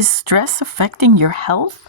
Is stress affecting your health?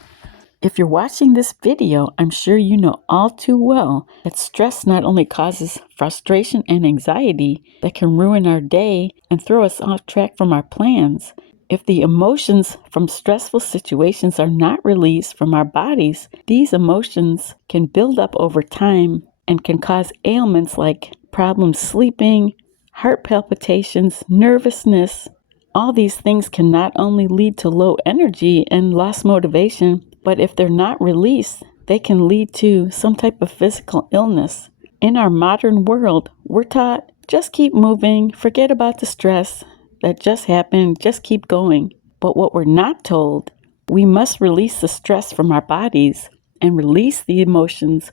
If you're watching this video, I'm sure you know all too well that stress not only causes frustration and anxiety that can ruin our day and throw us off track from our plans. If the emotions from stressful situations are not released from our bodies, these emotions can build up over time and can cause ailments like problems sleeping, heart palpitations, nervousness. All these things can not only lead to low energy and lost motivation, but if they're not released, they can lead to some type of physical illness. In our modern world, we're taught, just keep moving, forget about the stress that just happened, just keep going. But what we're not told, we must release the stress from our bodies and release the emotions,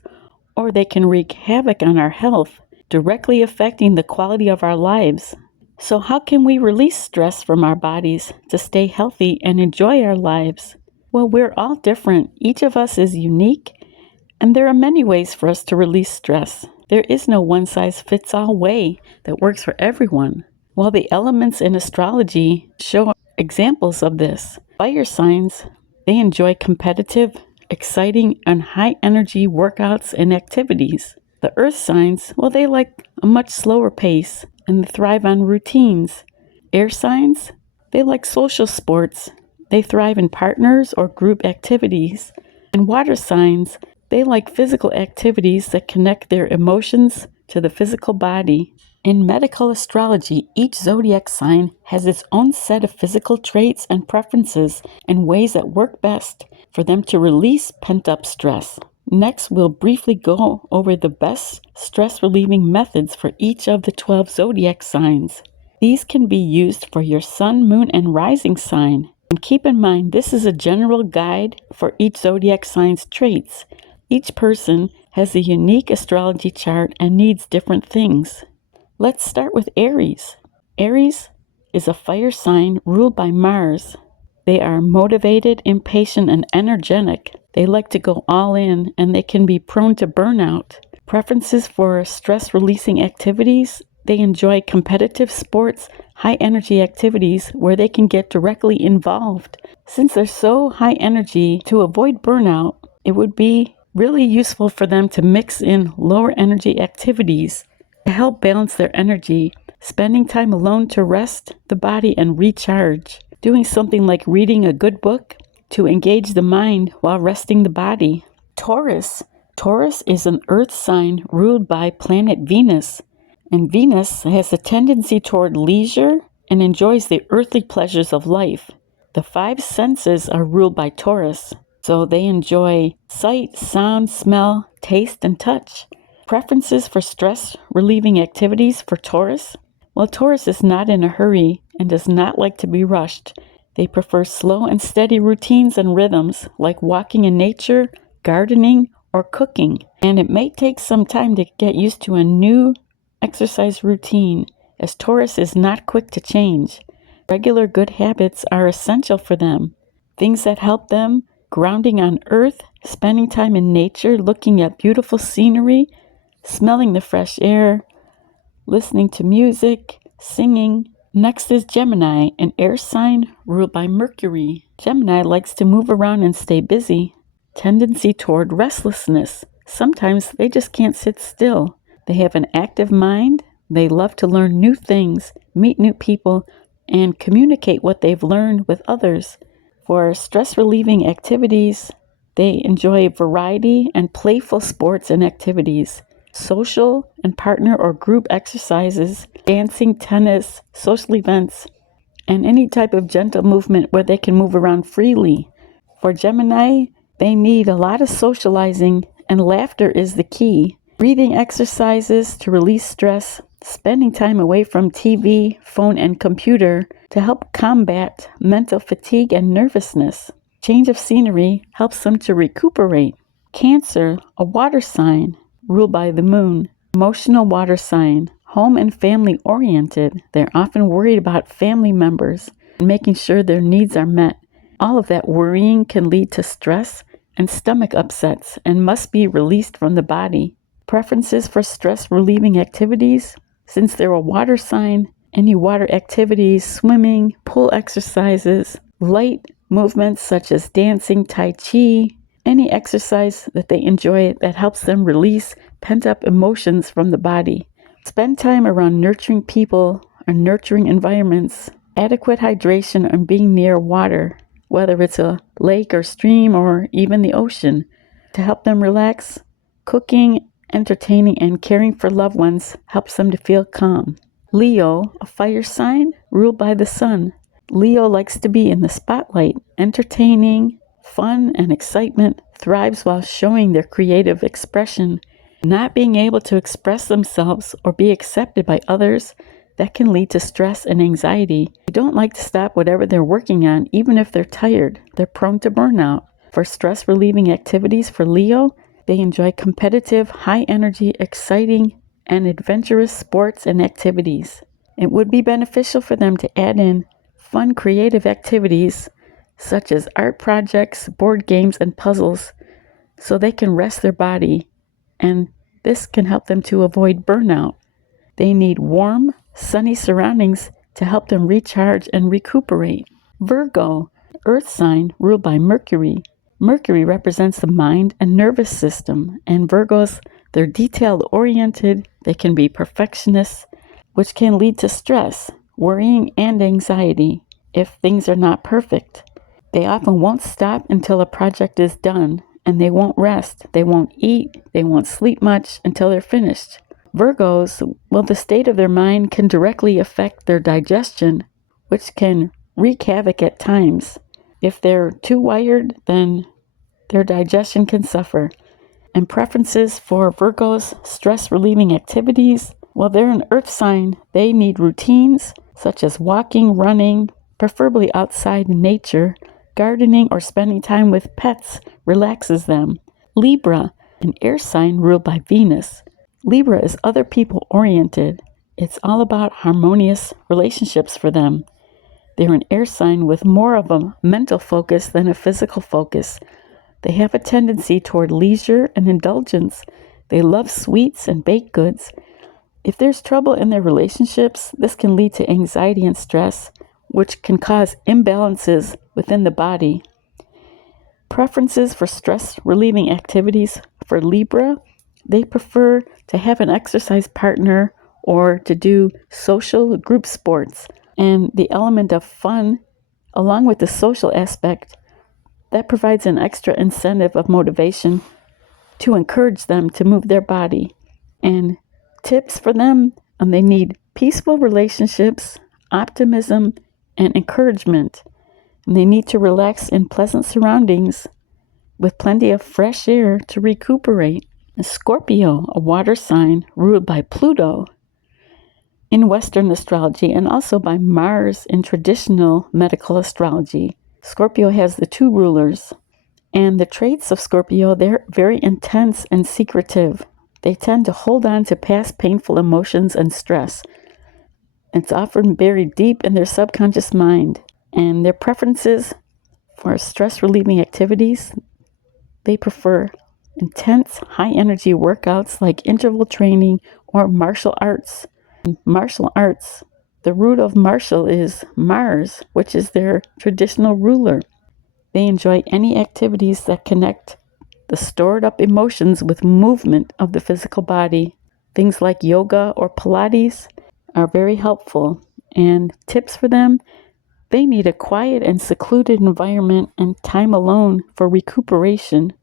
or they can wreak havoc on our health, directly affecting the quality of our lives. So how can we release stress from our bodies to stay healthy and enjoy our lives? Well, we're all different. Each of us is unique, and there are many ways for us to release stress. There is no one-size-fits-all way that works for everyone. While the elements in astrology show examples of this, fire signs, they enjoy competitive, exciting, and high-energy workouts and activities. The earth signs, well, they like a much slower pace and they thrive on routines. Air signs, they like social sports. They thrive in partners or group activities. And water signs, they like physical activities that connect their emotions to the physical body. In medical astrology, each zodiac sign has its own set of physical traits and preferences and ways that work best for them to release pent-up stress. Next, we'll briefly go over the best stress-relieving methods for each of the 12 zodiac signs. These can be used for your sun, moon, and rising sign. And keep in mind, this is a general guide for each zodiac sign's traits. Each person has a unique astrology chart and needs different things. Let's start with Aries. Aries is a fire sign ruled by Mars. They are motivated, impatient, and energetic. They like to go all in, and they can be prone to burnout. Preferences for stress-releasing activities: they enjoy competitive sports, high-energy activities where they can get directly involved. Since they're so high energy, to avoid burnout, it would be really useful for them to mix in lower energy activities to help balance their energy, spending time alone to rest the body and recharge. Doing something like reading a good book to engage the mind while resting the body. Taurus. Taurus is an earth sign ruled by planet Venus. And Venus has a tendency toward leisure and enjoys the earthly pleasures of life. The 5 senses are ruled by Taurus, so they enjoy sight, sound, smell, taste, and touch. Preferences for stress-relieving activities for Taurus? Well, Taurus is not in a hurry and does not like to be rushed. They prefer slow and steady routines and rhythms like walking in nature, gardening, or cooking. And it may take some time to get used to a new exercise routine, as Taurus is not quick to change. Regular good habits are essential for them. Things that help them: grounding on earth, spending time in nature, looking at beautiful scenery, smelling the fresh air, listening to music, singing. Next is Gemini, an air sign ruled by Mercury. Gemini likes to move around and stay busy. Tendency toward restlessness. Sometimes they just can't sit still. They have an active mind. They love to learn new things, meet new people, and communicate what they've learned with others. For stress-relieving activities, they enjoy variety and playful sports and activities. Social and partner or group exercises, dancing, tennis, social events, and any type of gentle movement where they can move around freely. For Gemini, they need a lot of socializing, and laughter is the key. Breathing exercises to release stress, spending time away from TV, phone, and computer to help combat mental fatigue and nervousness. Change of scenery helps them to recuperate. Cancer, a water sign ruled by the moon. Emotional water sign, home and family oriented. They're often worried about family members and making sure their needs are met. All of that worrying can lead to stress and stomach upsets and must be released from the body. Preferences for stress-relieving activities: since they're a water sign, any water activities, swimming, pool exercises, light movements such as dancing, tai chi, any exercise that they enjoy that helps them release pent-up emotions from the body. Spend time around nurturing people or nurturing environments, adequate hydration, and being near water, whether it's a lake or stream or even the ocean, to help them relax. Cooking, entertaining, and caring for loved ones helps them to feel calm. Leo, a fire sign ruled by the sun. Leo likes to be in the spotlight, entertaining, fun, and excitement, thrives while showing their creative expression. Not being able to express themselves or be accepted by others, that can lead to stress and anxiety. They don't like to stop whatever they're working on, even if they're tired. They're prone to burnout. For stress-relieving activities for Leo, they enjoy competitive, high-energy, exciting, and adventurous sports and activities. It would be beneficial for them to add in fun, creative activities such as art projects, board games, and puzzles so they can rest their body, and this can help them to avoid burnout. They need warm, sunny surroundings to help them recharge and recuperate. Virgo, earth sign ruled by Mercury. Mercury represents the mind and nervous system, and Virgos, they're detail-oriented, they can be perfectionists, which can lead to stress, worrying, and anxiety if things are not perfect. They often won't stop until a project is done, and they won't rest, they won't eat, they won't sleep much until they're finished. Virgos, well, the state of their mind can directly affect their digestion, which can wreak havoc at times. If they're too wired, then their digestion can suffer. And preferences for Virgos' stress-relieving activities, well, they're an earth sign. They need routines such as walking, running, preferably outside in nature. Gardening or spending time with pets relaxes them. Libra, an air sign ruled by Venus. Libra is other people oriented. It's all about harmonious relationships for them. They're an air sign with more of a mental focus than a physical focus. They have a tendency toward leisure and indulgence. They love sweets and baked goods. If there's trouble in their relationships, this can lead to anxiety and stress, which can cause imbalances within the body. Preferences for stress-relieving activities for Libra, they prefer to have an exercise partner or to do social group sports. And the element of fun, along with the social aspect, that provides an extra incentive of motivation to encourage them to move their body. And tips for them, they need peaceful relationships, optimism, and encouragement. And they need to relax in pleasant surroundings with plenty of fresh air to recuperate. Scorpio, a water sign ruled by Pluto in Western astrology and also by Mars in traditional medical astrology. Scorpio has the two rulers, and the traits of Scorpio, they're very intense and secretive. They tend to hold on to past painful emotions and stress. It's often buried deep in their subconscious mind, and their preferences for stress-relieving activities, they prefer intense, high-energy workouts like interval training or martial arts. Martial arts, the root of martial is Mars, which is their traditional ruler. They enjoy any activities that connect the stored-up emotions with movement of the physical body. Things like yoga or Pilates are very helpful. And tips for them, they need a quiet and secluded environment and time alone for recuperation.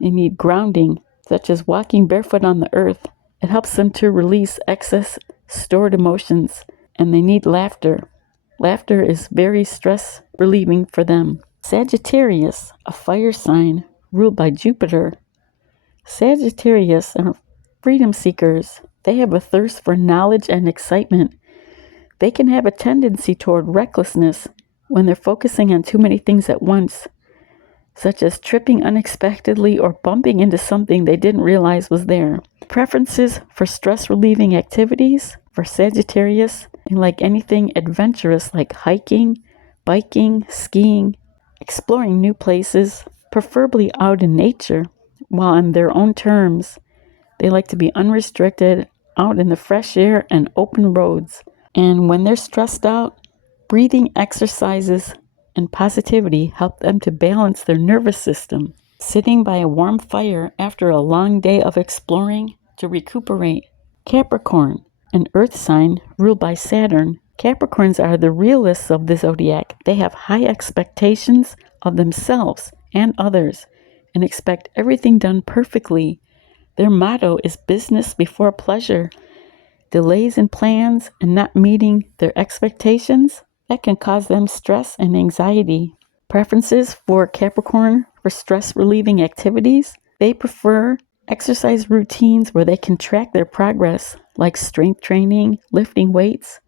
They need grounding, such as walking barefoot on the earth. It helps them to release excess stored emotions. And they need laughter. Laughter is very stress relieving for them. Sagittarius, a fire sign ruled by Jupiter. Sagittarius are freedom seekers. They have a thirst for knowledge and excitement. They can have a tendency toward recklessness when they're focusing on too many things at once, such as tripping unexpectedly or bumping into something they didn't realize was there. Preferences for stress-relieving activities for Sagittarius, and like anything adventurous like hiking, biking, skiing, exploring new places, preferably out in nature, while on their own terms. They like to be unrestricted, out in the fresh air and open roads. And when they're stressed out, breathing exercises and positivity help them to balance their nervous system. Sitting by a warm fire after a long day of exploring to recuperate. Capricorn, an earth sign ruled by Saturn. Capricorns are the realists of the zodiac. They have high expectations of themselves and others and expect everything done perfectly. Their motto is business before pleasure. Delays in plans and not meeting their expectations, that can cause them stress and anxiety. Preferences for Capricorn for stress-relieving activities, they prefer exercise routines where they can track their progress, like strength training, lifting weights,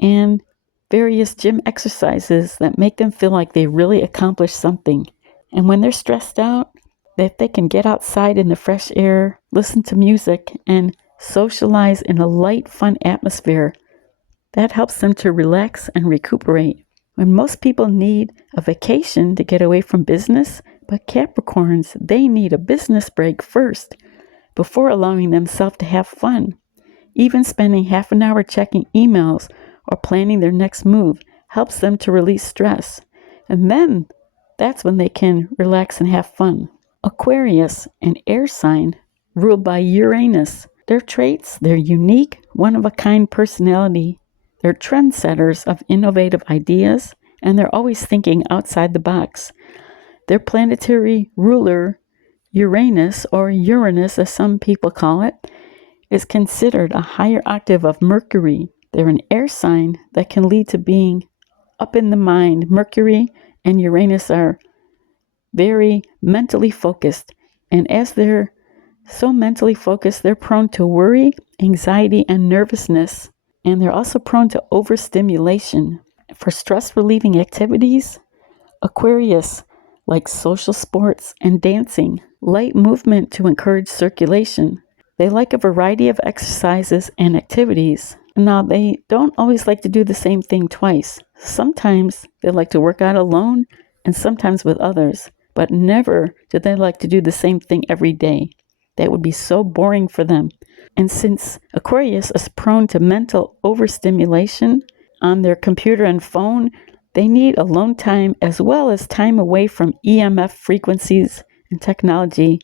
and various gym exercises that make them feel like they really accomplished something. And when they're stressed out, that they can get outside in the fresh air, listen to music, and socialize in a light, fun atmosphere. That helps them to relax and recuperate. When most people need a vacation to get away from business, but Capricorns, they need a business break first before allowing themselves to have fun. Even spending half an hour checking emails or planning their next move helps them to release stress. And then that's when they can relax and have fun. Aquarius, an air sign ruled by Uranus. Their traits, their unique, one-of-a-kind personality. They're trendsetters of innovative ideas, and they're always thinking outside the box. Their planetary ruler, Uranus, or Uranus as some people call it, is considered a higher octave of Mercury. They're an air sign that can lead to being up in the mind. Mercury and Uranus are very mentally focused, and as they're so mentally focused, they're prone to worry, anxiety, and nervousness, and they're also prone to overstimulation. For stress-relieving activities, Aquarius likes social sports and dancing, light movement to encourage circulation. They like a variety of exercises and activities. Now, they don't always like to do the same thing twice. Sometimes they like to work out alone and sometimes with others, but never do they like to do the same thing every day. That would be so boring for them. And since Aquarius is prone to mental overstimulation on their computer and phone, they need alone time as well as time away from EMF frequencies and technology.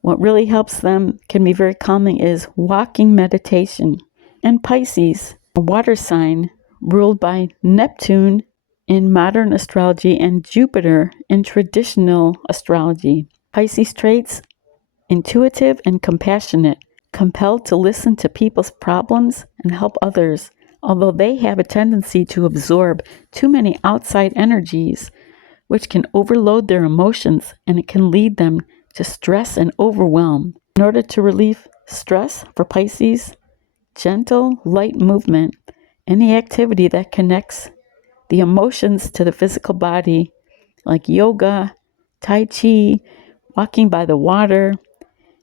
What really helps them, can be very calming, is walking meditation. And Pisces, a water sign ruled by Neptune in modern astrology and Jupiter in traditional astrology. Pisces traits: intuitive and compassionate, compelled to listen to people's problems and help others, although they have a tendency to absorb too many outside energies, which can overload their emotions, and it can lead them to stress and overwhelm. In order to relieve stress for Pisces, gentle, light movement, any activity that connects the emotions to the physical body, like yoga, tai chi, walking by the water,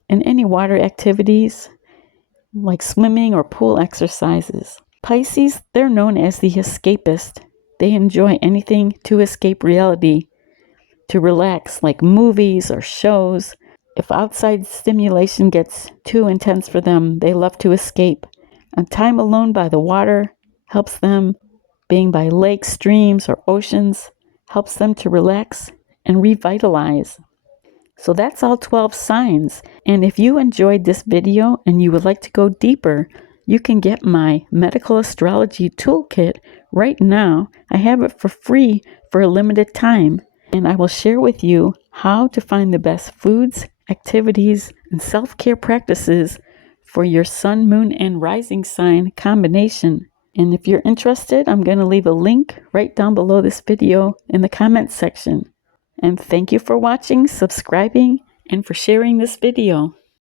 and any water activities like swimming or pool exercises. Pisces, they're known as the escapist. They enjoy anything to escape reality, to relax, like movies or shows. If outside stimulation gets too intense for them, they love to escape. And time alone by the water helps them. Being by lakes, streams, or oceans helps them to relax and revitalize. So that's all 12 signs. And if you enjoyed this video and you would like to go deeper, you can get my medical astrology toolkit right now. I have it for free for a limited time. And I will share with you how to find the best foods, activities, and self-care practices for your sun, moon, and rising sign combination. And if you're interested, I'm going to leave a link right down below this video in the comments section. And thank you for watching, subscribing, and for sharing this video.